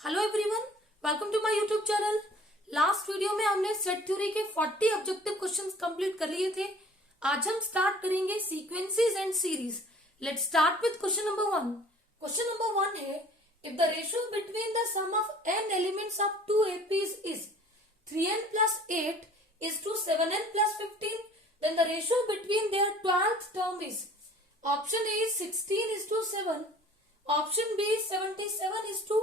Hello everyone, welcome to my YouTube channel. Last video में हमने set theory के 40 objective questions complete कर लिए थे। आज हम स्टार्ट करेंगे sequences and series. Let's start with question number 1। Question number 1 है, if the ratio between the sum of n elements of two APs is 3n plus 8 is to 7n plus 15, then the ratio between their 12th term is option A is 16 is to 7, option B is 77 is to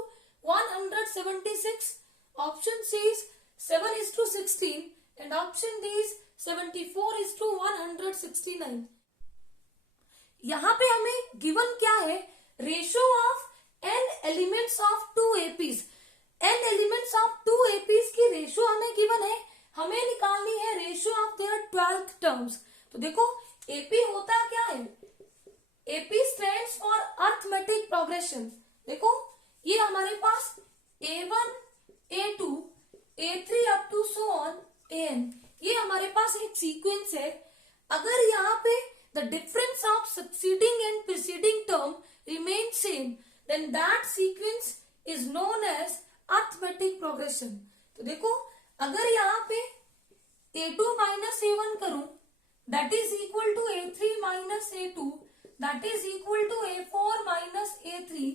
176, option C is 7 is to 16 and option D is 74 is to 169। यहाँ पे हमें given क्या है, ratio of n elements of two APs. n elements of two APs की ratio हमें given है, हमें निकालनी है ratio of their 12th terms. तो देखो एपी होता क्या है, AP stands for arithmetic progression. देखो ये हमारे पास A1, A2, A3 up to so on AN, ये हमारे पास एक सीक्वेंस है। अगर यहाँ पे the difference of succeeding and preceding term remain same, then that sequence is known as arithmetic progression. तो देखो अगर यहाँ पे A2 माइनस A1 करूं, that is equal to A3 minus A2, that is equal to A4 minus A3,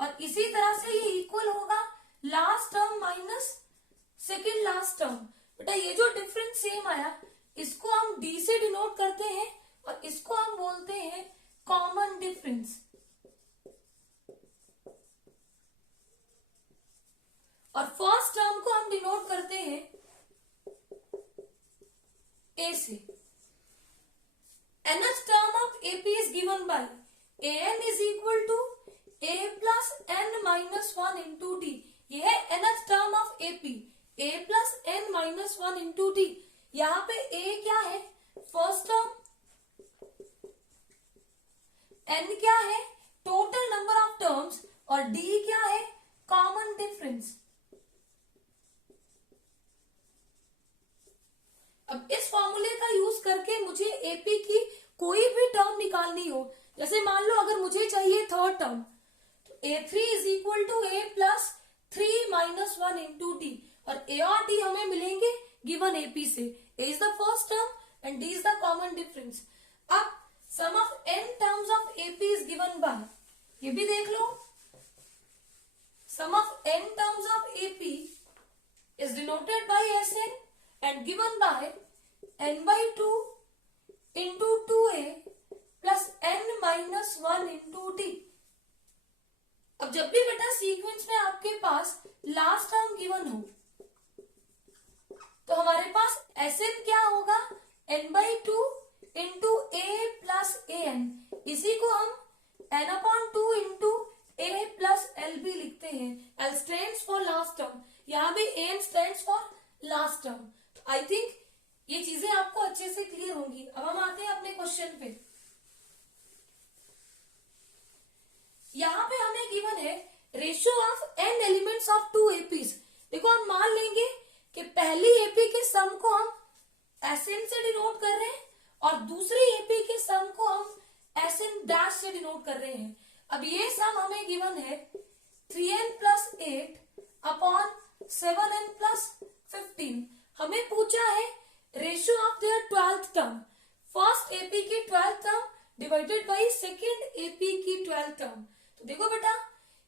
और इसी तरह से ये इक्वल होगा last term minus second last term. बेटा ये जो डिफरेंस सेम आया, इसको हम डी से डिनोट करते हैं और इसको हम बोलते हैं कॉमन डिफरेंस। और फर्स्ट टर्म को हम डिनोट करते हैं ए से। nth term of AP is given by an is equal to a plus n minus 1 into d। यह है nth term of AP, a plus n minus 1 into d। यहाँ पे a क्या है, फर्स्ट टर्म, n क्या है, total number of terms, और d क्या है, कॉमन डिफरेंस। अब इस फॉर्मूले का यूज करके मुझे एपी की कोई भी टर्म निकालनी हो, जैसे मान लो अगर मुझे चाहिए थर्ड टर्म, तो A3 is equal to A plus 3 minus 1 into D, और ए और डी हमें मिलेंगे गिवन एपी से। A is the first term and D is the common difference. अब sum of n terms of AP is given by, ये भी देख लो, sum of n terms of AP is denoted by Sn and given by n by 2 into 2a plus n minus 1 into d। अब जब भी बेटा sequence में आपके पास लास्ट टर्म गिवन हो, तो हमारे पास Sn क्या होगा, n by 2 into a plus an। इसी को हम n upon 2 into a plus lb लिखते हैं। l stands for last term, यहाँ भी an stands for last term। I think ये चीजें आपको अच्छे से क्लियर होंगी। अब हम आते हैं अपने क्वेश्चन पे। यहाँ पे हमें गिवन है ratio of n elements of two APs. देखो हम मान लेंगे कि पहली एपी के सम को हम Sn से डिनोट कर रहे हैं और दूसरी एपी के सम को हम Sn डैश से डिनोट कर रहे हैं। अब ये सम हमें गिवन है 3n plus 8 upon 7n plus 15। हमें पूछा है ratio of their 12th term, first AP की 12th term divided by second AP की 12th टर्म। तो देखो बेटा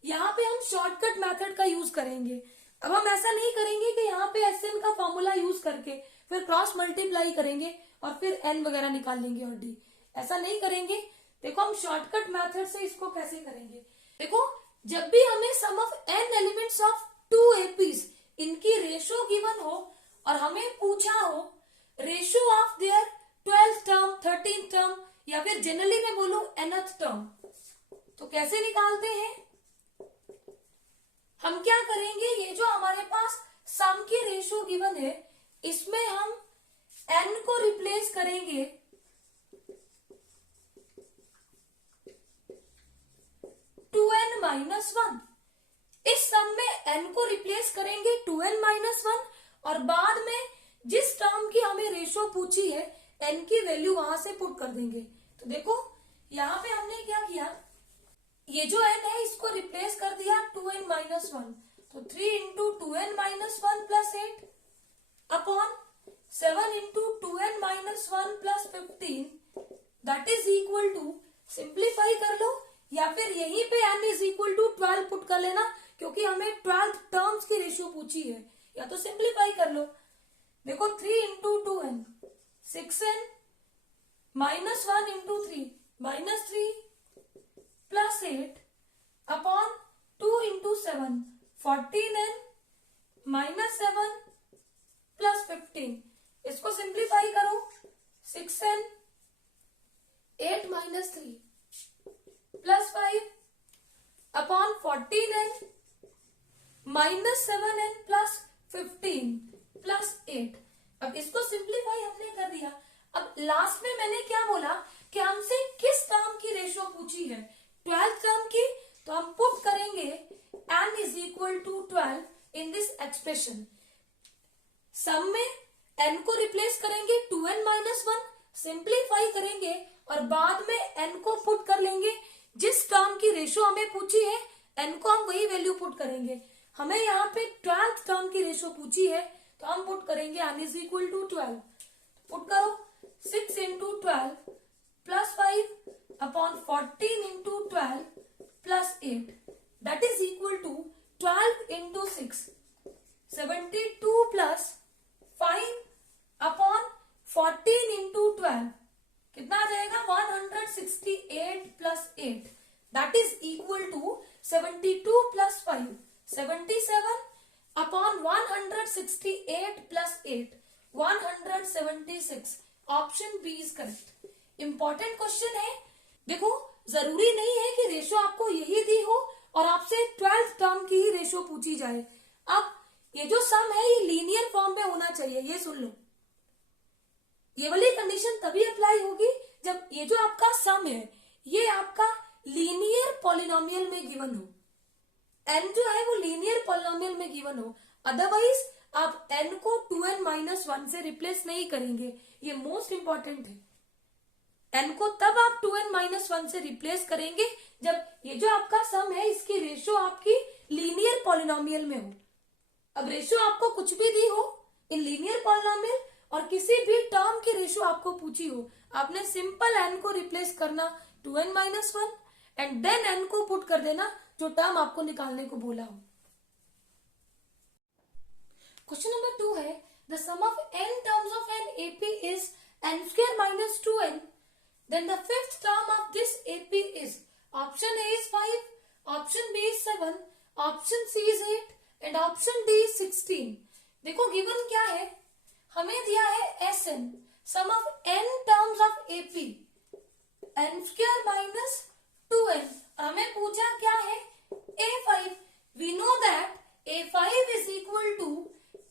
यहाँ पे हम शॉर्टकट मेथड का यूज करेंगे। अब हम ऐसा नहीं करेंगे कि यहाँ पे Sn का फॉर्मूला यूज करके फिर क्रॉस मल्टीप्लाई करेंगे और फिर n वगैरह निकाल लेंगे और d, ऐसा नहीं करेंगे। देखो हम शॉर्टकट मेथड से इसको कैसे करेंगे। देखो जब भी हमें sum of n elements of two APs इनकी रेशियो गिवन हो और हमें पूछा हो ratio of their 12th term, 13th term, या फिर जनरली मैं बोलूं nth टर्म, तो कैसे निकालते हैं। हम क्या करेंगे, ये जो हमारे पास सम की रेशियो गिवन है, इसमें हम n को रिप्लेस करेंगे 2n माइनस 1। इस सम में n को रिप्लेस करेंगे 2n माइनस 1, और बाद में जिस टर्म की हमें रेशियो पूछी है n की वैल्यू वहां से पुट कर देंगे। तो देखो यहाँ पे हमने क्या किया, ये जो n है इसको रिप्लेस कर दिया 2n माइनस 1, तो 3 into 2n minus 1 plus 8 upon 7 into 2n minus 1 plus 15 that is equal to, simplify कर लो या फिर यहीं पे n is equal to 12 put कर लेना, क्योंकि हमें 12 टर्म्स की रेशियो पूछी है, या तो सिंप्लीफाई कर लो। देखो 3 into 2n 6n minus 1 into 3 minus 3 plus 8 upon 2 into 7 14n minus 7 plus 15। इसको सिंप्लीफाई करो, 6n 8 minus 3 plus 5 upon 14n minus 7n plus 15 plus 8। अब इसको सिंप्लीफाई हमने कर दिया। अब लास्ट में मैंने क्या बोला कि हमसे किस टर्म की रेशियो पूछी है, 12th टर्म की, तो हम पुट करेंगे n is equal to 12 in this expression. Sum में n को रिप्लेस करेंगे 2n माइनस 1, सिंप्लीफाई करेंगे और बाद में n को पुट कर लेंगे। जिस टर्म की रेशियो हमें पूछी है n को हम वही वैल्यू पुट करेंगे। हमें यहाँ पे 12th टर्म की रेशियो पूछी है तो हम पुट करेंगे n is equal to 12। Put करो 6 into 12 plus 5 upon 14 into 12 plus 8 that is equal to 12 into 6 72 plus 5 upon 14 into 12 कितना आ जाएगा 168 plus 8 that is equal to 72 plus 5 77 upon 168 plus 8 176। Option B is correct. Important question है। देखो जरूरी नहीं है कि रेशियो आपको यही दी हो और आपसे 12th टर्म की ही रेशियो पूछी जाए। अब ये जो सम है ये लीनियर फॉर्म में होना चाहिए, ये सुन लो। ये वाली कंडीशन तभी अप्लाई होगी जब ये जो आपका सम है ये आपका लीनियर पॉलिनोमियल में गिवन हो, n जो है वो लीनियर पॉलिनोमियल में गिवन हो। अदरवाइज आप n को 2n माइनस 1 से रिप्लेस नहीं करेंगे, ये मोस्ट इंपॉर्टेंट है। n को तब आप 2n माइनस 1 से रिप्लेस करेंगे जब ये जो आपका सम है इसकी रेशियो आपकी लीनियर पॉलिनोमियल में हो। अब रेशियो आपको कुछ भी दी हो इन लीनियर पॉलिनोमियल और किसी भी टर्म की रेशियो आपको पूछी हो, आपने सिंपल n को रिप्लेस करना 2n minus 1 and then n को पुट कर देना जो टर्म आपको निकालने को बोला हो। क्वेश्चन नंबर 2 है the sum of n terms of an AP is n square minus 2n, then the fifth term of this AP is, option A is 5, option B is 7, option C is 8 and option D is 16। देखो given क्या है, हमें दिया है Sn, sum of n terms of AP n square minus 2n, हमें पूछा क्या है A5। We know that A5 is equal to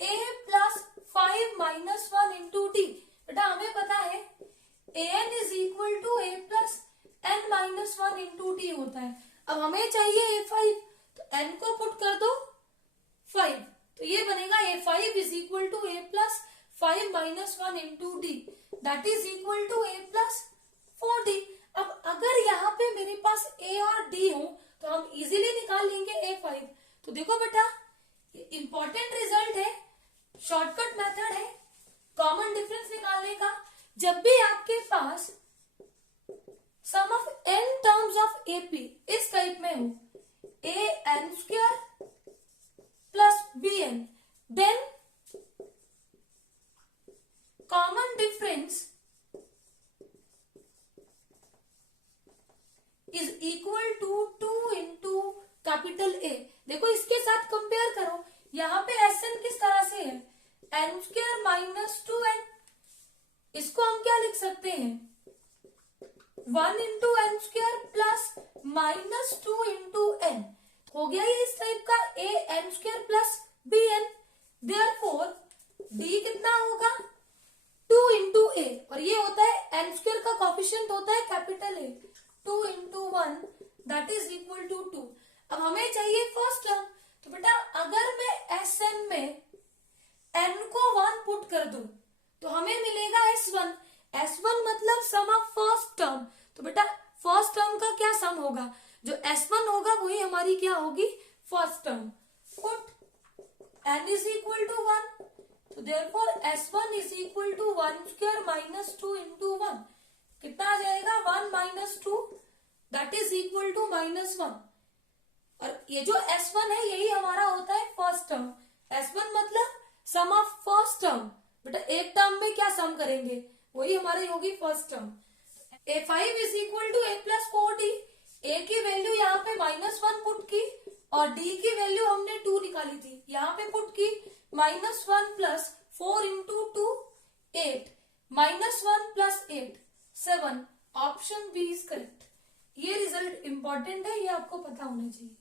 A plus 5 minus 1 into T. बेटा हमें पता है An is equal to A plus n minus 1 into T होता है। अब हमें चाहिए A5, तो n को पुट कर दो 5, तो ये बनेगा A5 is equal to A plus 5 minus 1 into D that is equal to A plus 4d। अब अगर यहाँ पे मेरे पास A और D हो तो हम इजीली निकाल लेंगे A5। तो देखो बेटा इंपॉर्टेंट रिजल्ट है, शॉर्टकट मेथड है कॉमन डिफरेंस निकालने का। जब भी आपके पास sum of n terms of AP इस टाइप में हो, an square plus bn, then common difference is equal to 2 into capital A। देखो इसके साथ कंपेयर करो, यहाँ पे Sn किस तरह से है n स्क्वायर माइनस 2n, इसको हम क्या लिख सकते हैं 1 into N square plus minus 2 into N. हो गया ये इस टाइप का A n square plus B N. Therefore D कितना होगा 2 इंटू ए, और ये होता है एन स्क्वायर का कॉफिशिएंट होता है capital A, 2 into 1 that is equal to 2। अब हमें चाहिए फर्स्ट टर्म, तो बेटा अगर मैं Sn में n को 1 पुट कर दूं तो हमें मिलेगा S1। S1 मतलब सम ऑफ फर्स्ट टर्म, तो बेटा फर्स्ट टर्म का क्या सम होगा, जो S1 होगा वही हमारी क्या होगी first term. Put n is equal to 1, तो therefore S1 is equal to 1 square minus 2 into 1. कितना आ जाएगा 1 minus 2 that is equal to -1. और ये जो S1 है यही हमारा होता है फर्स्ट टर्म. S1 मतलब सम ऑफ फर्स्ट टर्म. बेटा एक टर्म में क्या सम करेंगे, वही हमारी होगी first term. A5 is equal to A plus 4D. A की वैल्यू यहाँ पे -1 पुट की और D की वैल्यू हमने 2 निकाली थी, यहाँ पे पुट की -1 plus 4 into 2 8, -1 plus 8 7. Option B is correct. ये रिजल्ट इंपॉर्टेंट है, ये आपको पता होना चाहिए.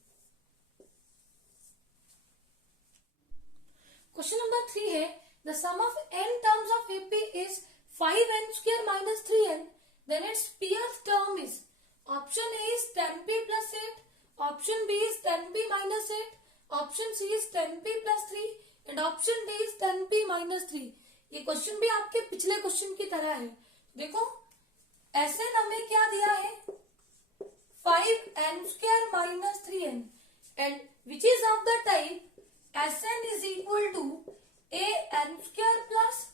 क्वेश्चन नंबर 3 है the sum of n terms of AP is 5n square minus 3n, then its pth term is. Option A is 10p plus 8, option B is 10p minus 8, option C is 10p plus 3 and option D is 10p minus 3. ये question भी आपके पिछले question की तरह है. देखो Sn हमें क्या दिया है 5n square minus 3n and which is of the type Sn is equal to an square plus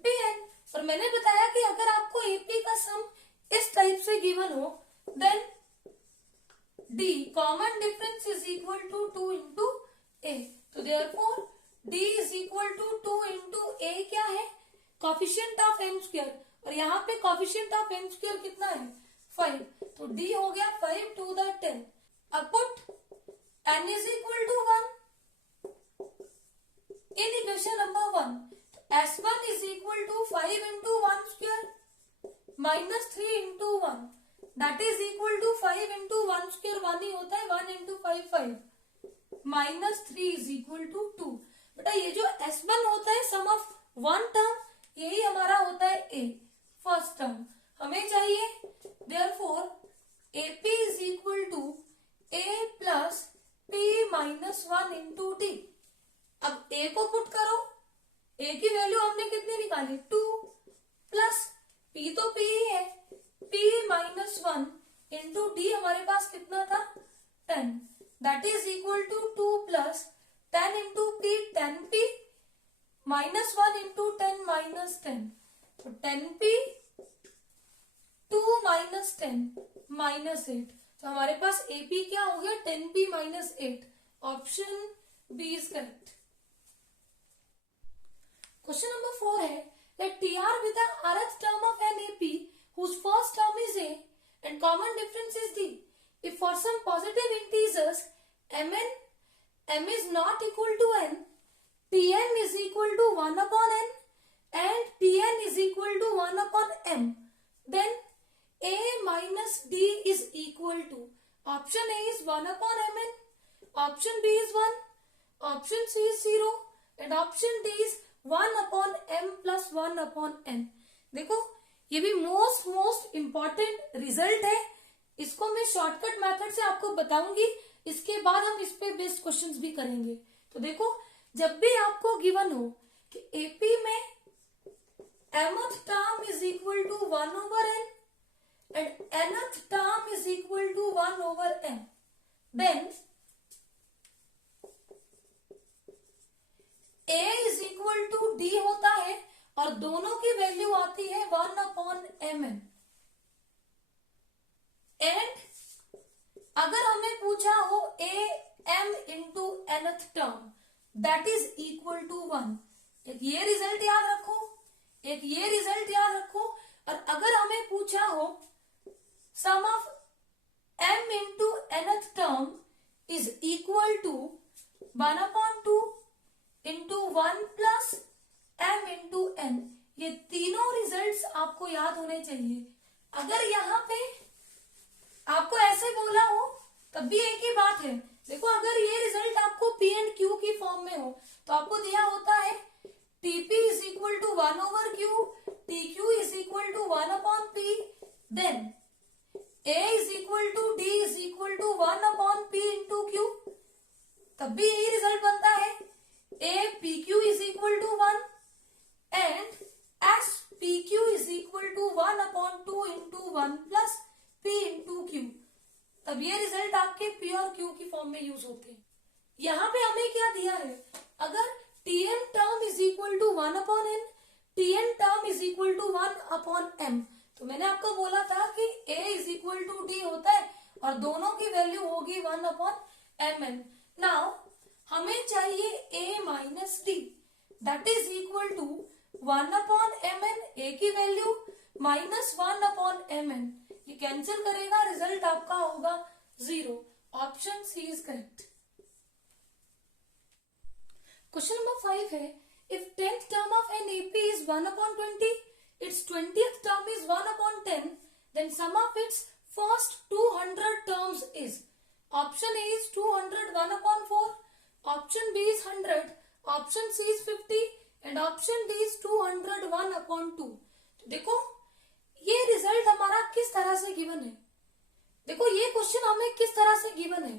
bn. और मैंने बताया कि अगर आपको AP का सम इस टाइप से गिवन हो then D common difference is equal to 2 into A. तो therefore D is equal to 2 into A क्या है कोफिशिएंट ऑफ n स्क्वायर, और यहाँ पे कोफिशिएंट ऑफ n स्क्वायर कितना है 5, तो D हो गया 5 टू द 10. अब put n is equal to 1 in equation number 1. S1 is equal to 5 into 1 square minus 3 into 1 that is equal to 5 into 1 square 1 ही होता है, 1 into 5 5 minus 3 is equal to 2. बेटा ये जो S1 होता है सम ऑफ वन टर्म, यही हमारा होता है A फर्स्ट टर्म. हमें चाहिए therefore AP is equal to A plus P minus 1 into D. अब A को पुट करो, A की वैल्यू हमने कितनी निकाली 2 प्लस P तो P ही है, P माइनस 1 इंटू D हमारे पास कितना था 10, that is equal to 2 plus 10 into P 10P minus 1 into 10 minus 10, तो 10P 2 माइनस 10 माइनस 8. तो हमारे पास AP क्या हो गया 10P minus 8. Option B is correct. Question number 4 है let TR with the rth term of an AP whose first term is A and common difference is D. If for some positive integers mn m is not equal to n, Pn is equal to 1 upon n and Pn is equal to 1 upon m, then A minus D is equal to. Option A is 1 upon mn, option B is 1, option C is 0 and option D is 1 upon m plus 1 upon n. देखो ये भी most important result है, इसको मैं shortcut method से आपको बताऊंगी, इसके बाद हम इस पे बेस्ड क्वेश्चंस भी करेंगे. तो देखो जब भी आपको गिवन हो कि AP में mth term is equal to 1 over n and nth term is equal to 1 over m, then A is equal to D होता है और दोनों की वैल्यू आती है 1 अपॉन mn. एंड अगर हमें पूछा हो A m into nth term that is equal to 1, एक ये रिजल्ट याद रखो, एक ये रिजल्ट याद रखो. और अगर हमें पूछा हो sum of m into nth term is equal to 1 upon 2 into 1 plus m into n, ये तीनों रिजल्ट्स आपको याद होने चाहिए. अगर यहाँ पे आपको ऐसे बोला हो तब भी एक ही बात है. देखो अगर ये रिजल्ट आपको P एंड Q की फॉर्म में हो तो आपको दिया होता है TP is equal to 1 over Q, TQ is equal to 1 upon P, then A is equal to D is equal to 1 upon P into Q. तब भी यही रिजल्ट बनता है A PQ is equal to 1 and S PQ is equal to 1 upon 2 into 1 plus P into Q. तब ये result आपके P और Q की फॉर्म में यूज होते हैं. यहाँ पे हमें क्या दिया है, अगर tn term is equal to 1/n, tn term is equal to 1/m, तो मैंने आपको बोला था कि a is equal to d होता है और दोनों की वैल्यू होगी 1/mn। नाउ हमें चाहिए a minus D, that is equal to 1/mn, a की वैल्यू माइनस 1/mn, ये कैंसिल करेगा, रिजल्ट आपका होगा 0। Option C is correct. Question number 5 है, if 10th term of an AP is 1/20, its 20th term is 1/10, then sum of its first 200 terms is, option A is 200 1/4, option B is 100, option C is 50 and option D is 200 1/2। तो देखो ये result हमारा किस तरह से given है, देखो ये क्वेश्चन हमें किस तरह से गिवन है,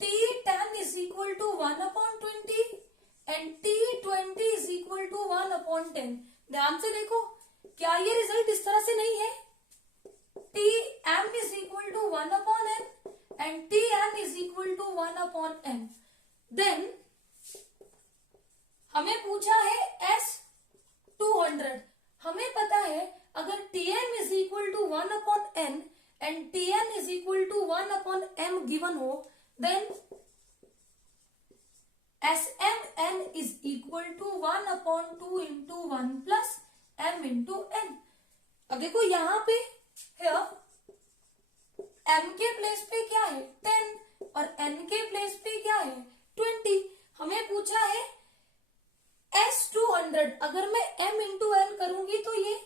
T10 is equal to 1/20 and T20 is equal to 1/10। ध्यान से देखो, क्या ये रिजल्ट इस तरह से नहीं है, Tm is equal to 1/n and Tn is equal to 1/m। Then हमें पूछा है S200, हमें पता है अगर Tm is equal to 1/n and Tn is equal to 1/m given हो, then Smn is equal to 1/2 into 1 plus m into n। अब देखो यहाँ पे m के प्लेस पे क्या है 10 और n के प्लेस पे क्या है 20। हमें पूछा है S200, अगर मैं m into n करूंगी तो ये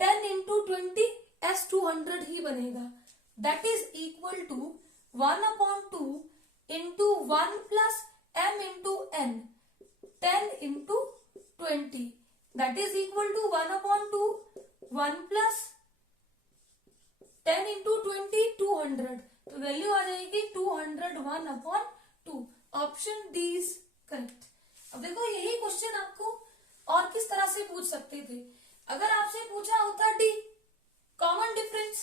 10 into 20 S200 ही बनेगा, that is equal to 1/2 into 1 plus m into n, 10 into 20, that is equal to 1/2, 1 plus 10 into 20, 200, तो वैल्यू आ जाएगी 200 1/2। Option D is correct. अब देखो यही क्वेश्चन आपको और किस तरह से पूछ सकते थे, अगर आपसे पूछा होता डी कॉमन डिफरेंस,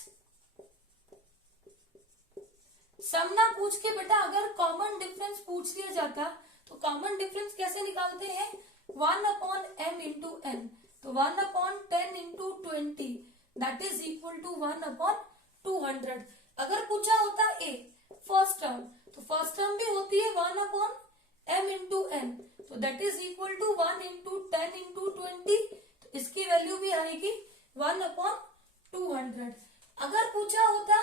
सम ना पूछ के बेटा अगर कॉमन डिफरेंस पूछ लिया जाता तो कॉमन डिफरेंस कैसे निकालते हैं 1/m into n, तो 1/10 into 20 that is equal to 1/200। अगर पूछा होता ए फर्स्ट टर्म, तो फर्स्ट टर्म भी होती है 1/m into n, तो that is equal to 1 into 10 into 20, तो इसकी वैल्यू भी आएगी 1/200। अगर पूछा होता,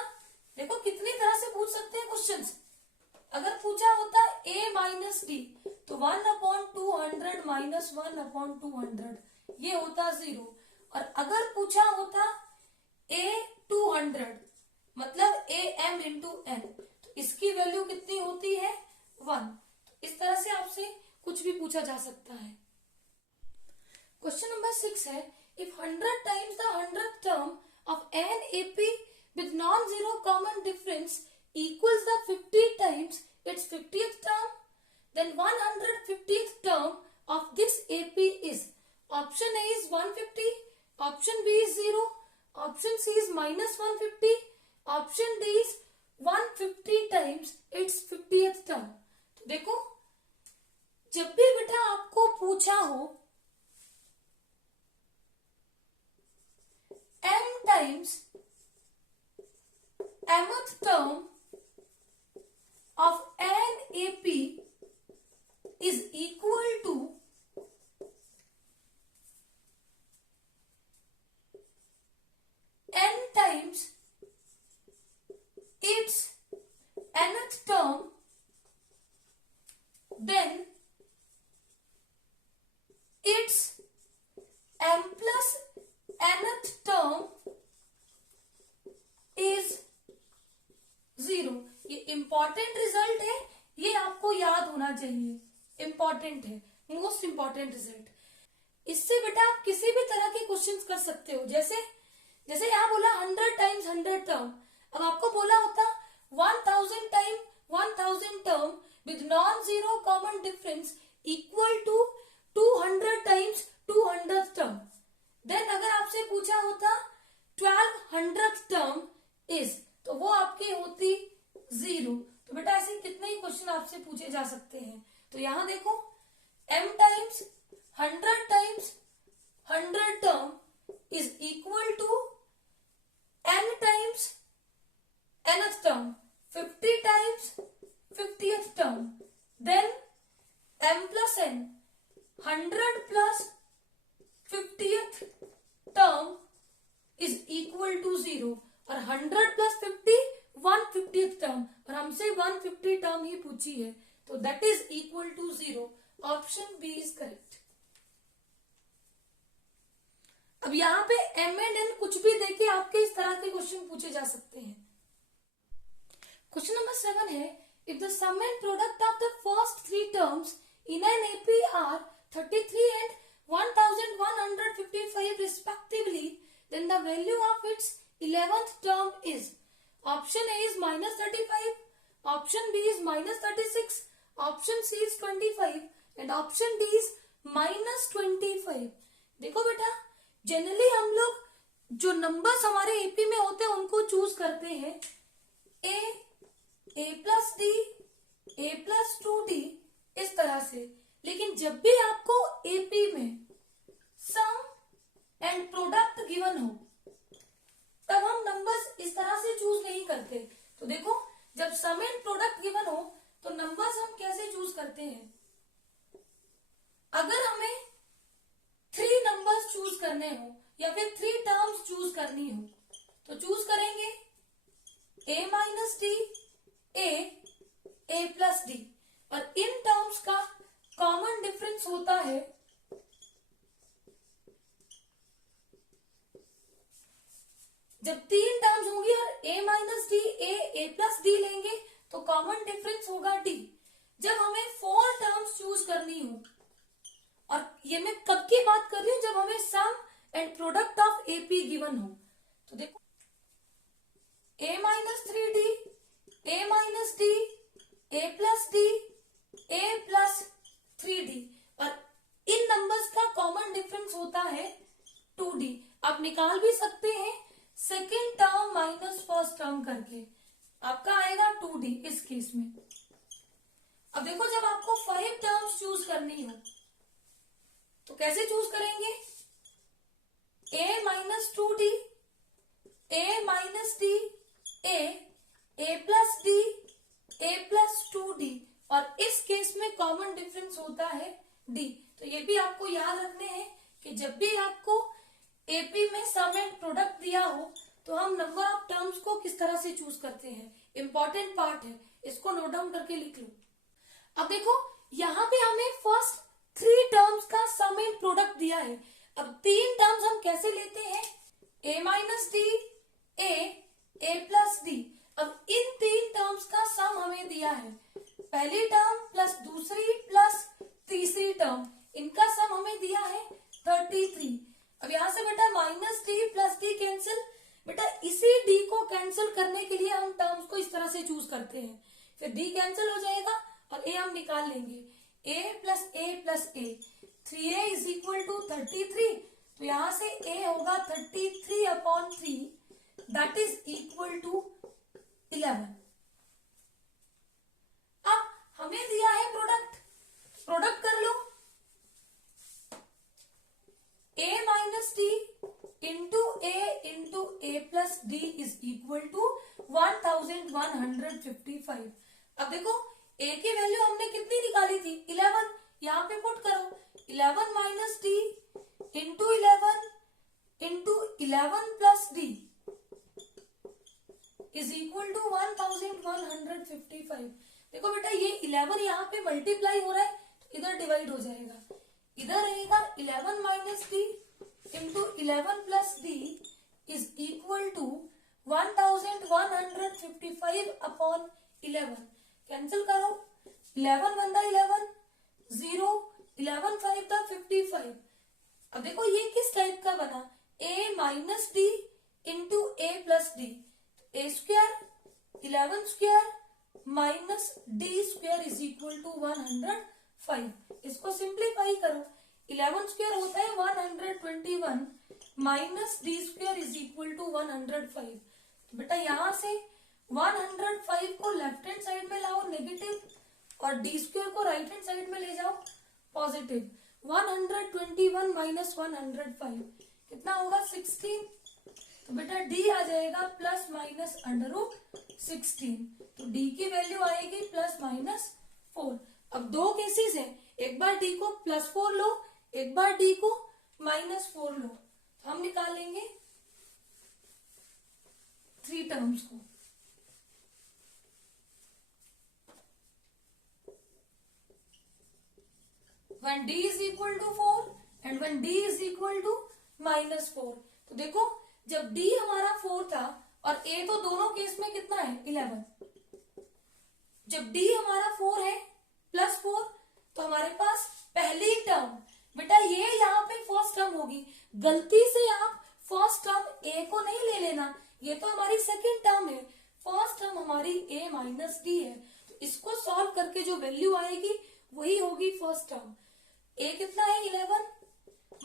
देखो कितनी तरह से पूछ सकते हैं क्वेश्चंस, अगर पूछा होता a माइनस डी, तो 1/200 माइनस 1/200, ये होता 0। और अगर पूछा होता a 200 मतलब am into n, तो इसकी वैल्यू कितनी होती है 1। तो इस तरह से आपसे कुछ भी पूछा जा सकता है। क्वेश्चन नंबर 6 है, if 100 times the 100th term of an AP with non-zero common difference equals the 50 times its 50th term, then 150th term of this AP is, option A is 150, option B is 0, option C is minus 150, option D is 150 times its 50th term। तो देखो जब भी बेटा आपको पूछा हो m times mth term of an AP is equal to n times its nth term, then its m plus nth term is 0। ये important result है, ये आपको याद होना चाहिए, इंपॉर्टेंट है, मोस्ट इंपॉर्टेंट रिजल्ट। इससे बेटा आप किसी भी तरह के क्वेश्चंस कर सकते हो, जैसे यहाँ बोला 100 टाइम्स 100 टर्म, अब आपको बोला होता 1000 time 1000 term with non zero common difference equal to 200 times 200 term, then अगर आपसे पूछा होता 1200th टर्म इज, तो वो आपकी होती 0। तो बेटा ऐसे कितने ही क्वेश्चन आपसे पूछे जा सकते हैं। तो यहां देखो m times 100 times 100 term is equal to n times nth term 50 times 50th term, then m plus n 100 plus 50th term is equal to 0 और 100 प्लस 50 150th टर्म और हमसे 150 टर्म ही पूछी है, तो that is equal to 0। Option B is correct. अब यहाँ पे m and n कुछ भी देके आपके इस तरह के क्वेश्चन पूछे जा सकते हैं। क्वेश्चन नंबर 7 है, if the sum and product of the first 3 terms in an AP are 33 and 1155 respectively, then the value of its 11th term is, option A is minus 35, option B is minus 36, option C is 25 and option D is minus 25। देखो बेटा, generally हम लोग जो numbers हमारे AP में होते हैं उनको चूज करते हैं ए प्लस डी, ए प्लस 2d इस तरह से। लेकिन जब भी आपको एपी में सम एंड प्रोडक्ट गिवन हो तब हम नंबर्स इस तरह से चूज नहीं करते। तो देखो, जब सम एंड प्रोडक्ट गिवन हो तो नंबर्स हम कैसे चूज करते हैं? अगर हमें 3 नंबर्स चूज करने हो या फिर 3 टर्म्स चूज करनी हो तो चूज करेंगे a minus D, A plus D, और इन टर्म्स का कॉमन डिफरेंस होता है जब 3 टर्म्स होंगी और a minus D, A plus D लेंगे तो कॉमन डिफरेंस होगा d। जब हमें 4 टर्म्स चूज करनी हो, और ये मैं कब की बात कर रही हूं, जब हमें sum and product of AP given हो, तो देखो a minus 3d, a minus D, a plus D, a plus 3d, और इन नंबर्स का कॉमन डिफरेंस होता है 2d। आप निकाल भी सकते हैं second term minus first term करके, आपका आएगा 2d इस केस में। अब देखो, जब आपको 5 टर्म्स चूज करनी हो तो कैसे चूज करेंगे? a minus 2d, a minus D, A plus D, A plus 2d, और इस केस में कॉमन डिफरेंस होता है d। तो ये भी आपको याद रखने हैं कि जब भी आपको एपी में सम एंड प्रोडक्ट दिया हो तो हम नंबर ऑफ टर्म्स को किस तरह से चूज करते हैं, इंपॉर्टेंट पार्ट है, इसको नोट डाउन करके लिख लो। अब देखो, यहाँ पे हमें फर्स्ट 3 टर्म्स का सम एंड प्रोडक्ट दिया है। अब 3 टर्म्स हम कैसे लेते हैं? a minus D, A plus D. अब इन 3 टर्म्स का सम हमें दिया है, पहली टर्म प्लस दूसरी प्लस तीसरी टर्म, इनका सम हमें दिया है 33। अब यहां से बेटा minus D plus D cancel, बेटा इसी डी को कैंसिल करने के लिए हम टर्म्स को इस तरह से चूज करते हैं, फिर डी कैंसिल हो जाएगा और ए हम निकाल लेंगे, a plus a 3a is equal to 33, तो यहां से a होगा 33/3, दैट इज इक्वल टू 11। अब हमें दिया है प्रोडक्ट कर लो, a minus D into A plus D is equal to 1155। अब देखो, a की वैल्यू हमने कितनी निकाली थी? 11, यहाँ पे पुट करो, 11 minus D into 11 plus D is equal to 1155। देखो बेटा, ये 11 यहाँ पे मल्टीप्लाई हो रहा है तो इधर डिवाइड हो जाएगा, इधर रहेगा 11 minus D into 11 plus D is equal to 1155/11। Cancel करो, 11 1 11 0, 11 5 55। अब देखो ये किस टाइप का बना, a minus D into A plus D, A square 11 square minus D square is equal to 105। इसको सिंप्लीफाई करो, 11 स्क्वायर होता है 121 minus D square is equal to 105। तो बेटा यहां से 105 को लेफ्ट हैंड साइड में लाओ नेगेटिव, और डी स्क्वायर को राइट हैंड साइड में ले जाओ पॉजिटिव। 121 माइनस 105 कितना होगा 16। तो बेटा डी आ जाएगा प्लस माइनस √16। तो डी की वैल्यू आएगी प्लस माइनस 4। अब दो केसेस हैं, एक बार डी को +4 लो, एक बार डी को -4 लो। तो हम निकालेंगे 3 टर्म्स को। when d is equal to 4 and when d is equal to -4। तो देखो जब d हमारा 4 था और a तो दोनों केस में कितना है 11। जब d हमारा 4 है +4 तो हमारे पास पहली टर्म, बेटा ये यहाँ पे फर्स्ट टर्म होगी, गलती से आप फर्स्ट टर्म a को नहीं ले लेना, ये तो हमारी सेकेंड टर्म है, फर्स्ट टर्म हमारी a माइनस डी है। तो इसको सॉल्व करके जो वैल्यू आएगी वही होगी फर्स्ट टर्म। a कितना है 11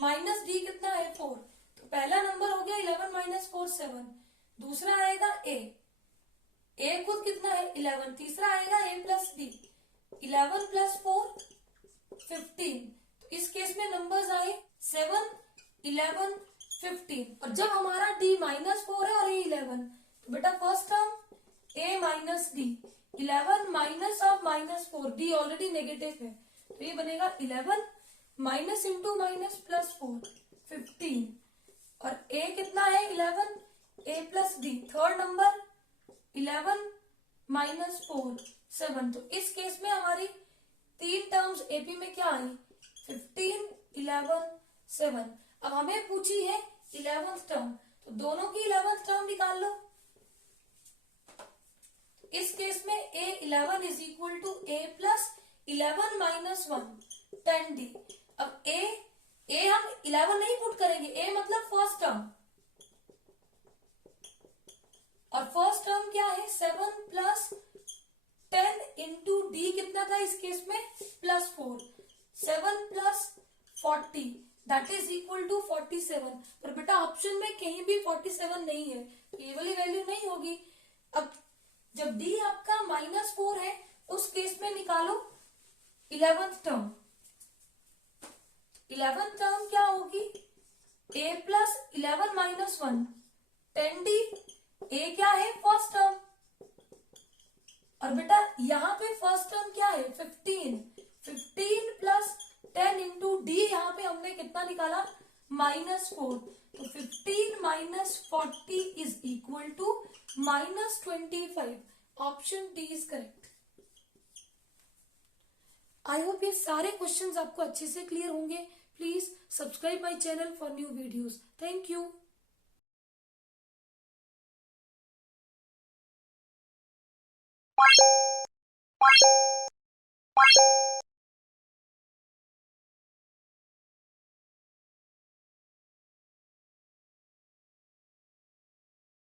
माइनस डी कितना है 4। तो पहला नंबर हो गया 11 माइनस 4 7। दूसरा आएगा a खुद कितना है 11। तीसरा आएगा a प्लस डी 11 प्लस 4 15। तो इस केस में नंबर्स आए 7 11 15। और जब हमारा d -4 है और a 11, तो बेटा first term a minus D 11 minus of -4, D already negative है तो ये बनेगा 11 माइनस इंटू माइनस +4 15। और a कितना है 11 a plus D third number 11 minus 4 7। तो इस केस में हमारी 3 टर्म्स एपी में क्या आई 15 11 7। अब हमें पूछी है 11th टर्म, तो दोनों की 11th टर्म निकाल लो। इस केस में a11 is equal to a plus 11 minus 1 10d। अब a हम 11 नहीं पुट करेंगे, a मतलब फर्स्ट टर्म, और फर्स्ट टर्म क्या है 7 प्लस 10 इंटू डी कितना था इस केस में +4 7 plus 40 that is equal to 47। पर बेटा ऑप्शन में कहीं भी 47 नहीं है तो ये वाली वैल्यू नहीं होगी। अब जब d आपका -4 है उस केस में निकालो 11th टर्म। 11th टर्म क्या होगी a plus 11 minus 1 10d। a क्या है फर्स्ट टर्म, और बेटा यहाँ पे फर्स्ट टर्म क्या है 15 प्लस 10 इंटू डी यहाँ पे हमने कितना निकाला -4। तो 15 minus 40 is equal to -25। Option D is correct. I hope ये सारे क्वेश्चंस आपको अच्छे से क्लियर होंगे। Please subscribe my channel for new videos. Thank you.